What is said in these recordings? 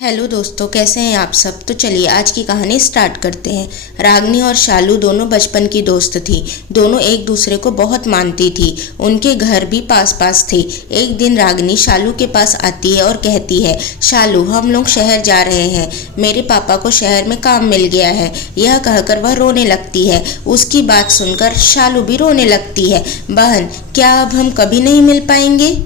Hello दोस्तों, कैसे हैं आप सब। तो चलिए आज की कहानी स्टार्ट करते हैं। रागनी और शालू दोनों बचपन की दोस्त थी। दोनों एक दूसरे को बहुत मानती थी। उनके घर भी पास पास थे। एक दिन रागनी शालू के पास आती है और कहती है, शालू हम लोग शहर जा रहे हैं। मेरे पापा को शहर में काम मिल गया है। यह कहकर वह रोने लगती है। उसकी बात सुनकर शालू भी रोने लगती है। बहन, क्या अब हम कभी नहीं मिल पाएंगे।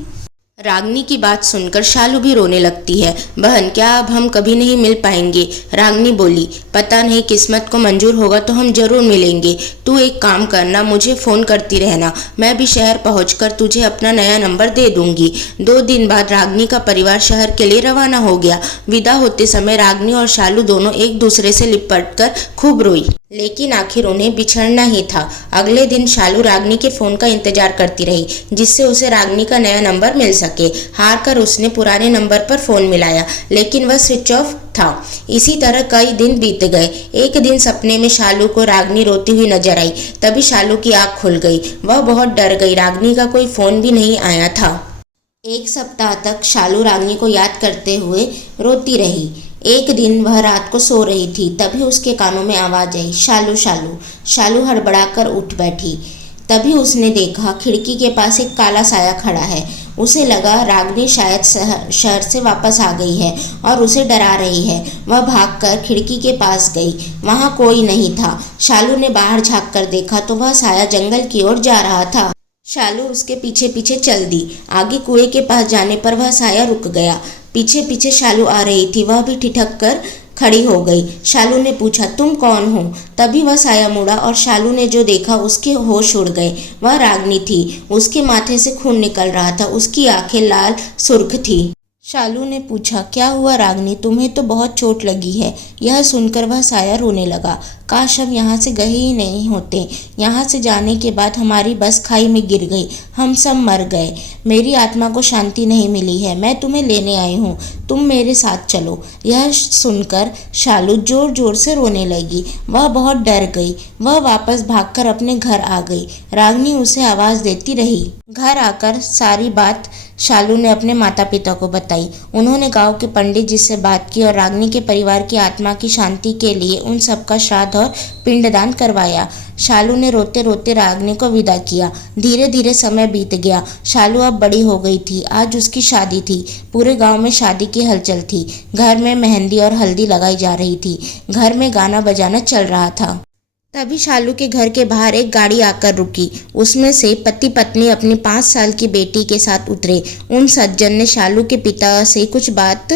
रागनी की बात सुनकर शालू भी रोने लगती है। बहन, क्या अब हम कभी नहीं मिल पाएंगे। रागनी बोली, पता नहीं किस्मत को मंजूर होगा तो हम जरूर मिलेंगे। तू एक काम करना, मुझे फ़ोन करती रहना। मैं भी शहर पहुंचकर तुझे अपना नया नंबर दे दूंगी। 2 दिन बाद रागनी का परिवार शहर के लिए रवाना हो गया। विदा होते समय रागनी और शालू दोनों एक दूसरे से लिपटकर खूब रोई, लेकिन आखिर उन्हें बिछड़ना ही था। अगले दिन शालू रागनी के फ़ोन का इंतजार करती रही, जिससे उसे रागनी का नया नंबर मिल सके। हार कर उसने पुराने नंबर पर फ़ोन मिलाया, लेकिन वह स्विच ऑफ था। इसी तरह कई दिन बीत गए। एक दिन सपने में शालू को रागनी रोती हुई नजर आई। तभी शालू की आँख खुल गई। वह बहुत डर गई। रागनी का कोई फ़ोन भी नहीं आया था। 1 सप्ताह तक शालू रागनी को याद करते हुए रोती रही। एक दिन वह रात को सो रही थी, तभी उसके कानों में आवाज़ आई, शालू शालू। शालू हड़बड़ाकर उठ बैठी। तभी उसने देखा खिड़की के पास एक काला साया खड़ा है। उसे लगा रागनी शायद शहर से वापस आ गई है और उसे डरा रही है। वह भागकर खिड़की के पास गई। वहाँ कोई नहीं था। शालू ने बाहर झाँक कर देखा तो वह साया जंगल की ओर जा रहा था। शालू उसके पीछे पीछे चल दी। आगे कुएं के पास जाने पर वह साया रुक गया। पीछे पीछे शालू आ रही थी। वह भी ठिठक कर खड़ी हो गई। शालू ने पूछा, तुम कौन हो। तभी वह साया मुड़ा और शालू ने जो देखा उसके होश उड़ गए। वह रागनी थी। उसके माथे से खून निकल रहा था। उसकी आंखें लाल सुर्ख थी। शालू ने पूछा, क्या हुआ रागनी, तुम्हें तो बहुत चोट लगी है। यह सुनकर वह साया रोने लगा। काश हम यहाँ से गए ही नहीं होते। यहाँ से जाने के बाद हमारी बस खाई में गिर गई। हम सब मर गए। मेरी आत्मा को शांति नहीं मिली है। मैं तुम्हें लेने आई हूँ, तुम मेरे साथ चलो। यह सुनकर शालू जोर जोर से रोने लगी। वह बहुत डर गई। वह वापस भागकर अपने घर आ गई। रागनी उसे आवाज़ देती रही। घर आकर सारी बात शालू ने अपने माता पिता को बताई। उन्होंने गांव के पंडित जी से बात की और रागनी के परिवार की आत्मा की शांति के लिए उन सबका श्राद्ध और पिंडदान करवाया। शालू ने रोते रोते रागनी को विदा किया। धीरे धीरे समय बीत गया। शालू अब बड़ी हो गई थी। आज उसकी शादी थी। पूरे गांव में शादी की हलचल थी। घर में मेहंदी और हल्दी लगाई जा रही थी। घर में गाना बजाना चल रहा था। तभी शालू के घर के बाहर एक गाड़ी आकर रुकी। उसमें से पति पत्नी अपनी 5 साल की बेटी के साथ उतरे। उन सज्जन ने शालू के पिता से कुछ बात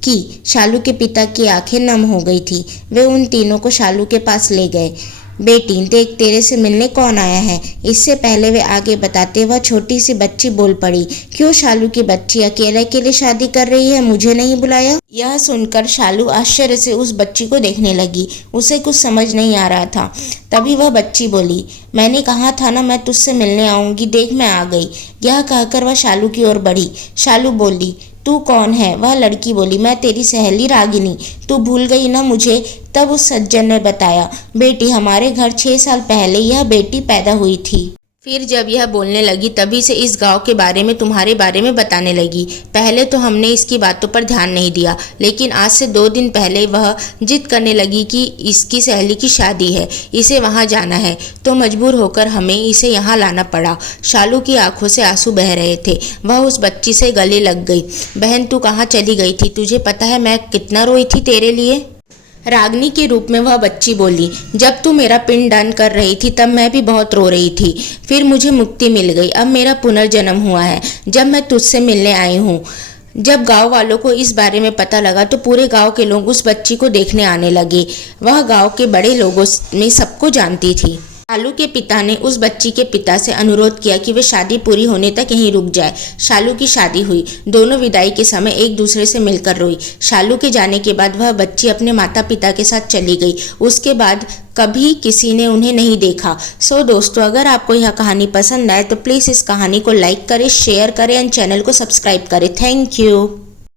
की। शालू के पिता की आंखें नम हो गई थी। वे उन तीनों को शालू के पास ले गए। बेटी देख, तेरे से मिलने कौन आया है। इससे पहले वे आगे बताते वह छोटी सी बच्ची बोल पड़ी, क्यों शालू की बच्ची अकेले अकेले शादी कर रही है, मुझे नहीं बुलाया। यह सुनकर शालू आश्चर्य से उस बच्ची को देखने लगी। उसे कुछ समझ नहीं आ रहा था। तभी वह बच्ची बोली, मैंने कहा था ना मैं तुझसे मिलने आऊंगी, देख मैं आ गई। यह कहकर वह शालू की ओर बढ़ी। शालू बोली, तू कौन है। वह लड़की बोली, मैं तेरी सहेली रागिनी। तू भूल गई ना मुझे। तब उस सज्जन ने बताया, बेटी हमारे घर 6 साल पहले यह बेटी पैदा हुई थी। फिर जब यह बोलने लगी तभी से इस गांव के बारे में तुम्हारे बारे में बताने लगी। पहले तो हमने इसकी बातों पर ध्यान नहीं दिया, लेकिन आज से 2 दिन पहले वह जिद करने लगी कि इसकी सहेली की शादी है, इसे वहां जाना है, तो मजबूर होकर हमें इसे यहाँ लाना पड़ा। शालू की आंखों से आंसू बह रहे थे। वह उस बच्ची से गले लग गई। बहन, तू कहाँ चली गई थी। तुझे पता है मैं कितना रोई थी तेरे लिए। रागनी के रूप में वह बच्ची बोली, जब तू मेरा पिंडदान कर रही थी तब मैं भी बहुत रो रही थी। फिर मुझे मुक्ति मिल गई। अब मेरा पुनर्जन्म हुआ है। जब मैं तुझसे मिलने आई हूँ। जब गांव वालों को इस बारे में पता लगा तो पूरे गांव के लोग उस बच्ची को देखने आने लगे। वह गांव के बड़े लोगों में सबको जानती थी। शालू के पिता ने उस बच्ची के पिता से अनुरोध किया कि वे शादी पूरी होने तक यहीं रुक जाए। शालू की शादी हुई। दोनों विदाई के समय एक दूसरे से मिलकर रोई। शालू के जाने के बाद वह बच्ची अपने माता पिता के साथ चली गई। उसके बाद कभी किसी ने उन्हें नहीं देखा। सो दोस्तों, अगर आपको यह कहानी पसंद आए तो प्लीज़ इस कहानी को लाइक करें, शेयर करें और चैनल को सब्सक्राइब करें। Thank you.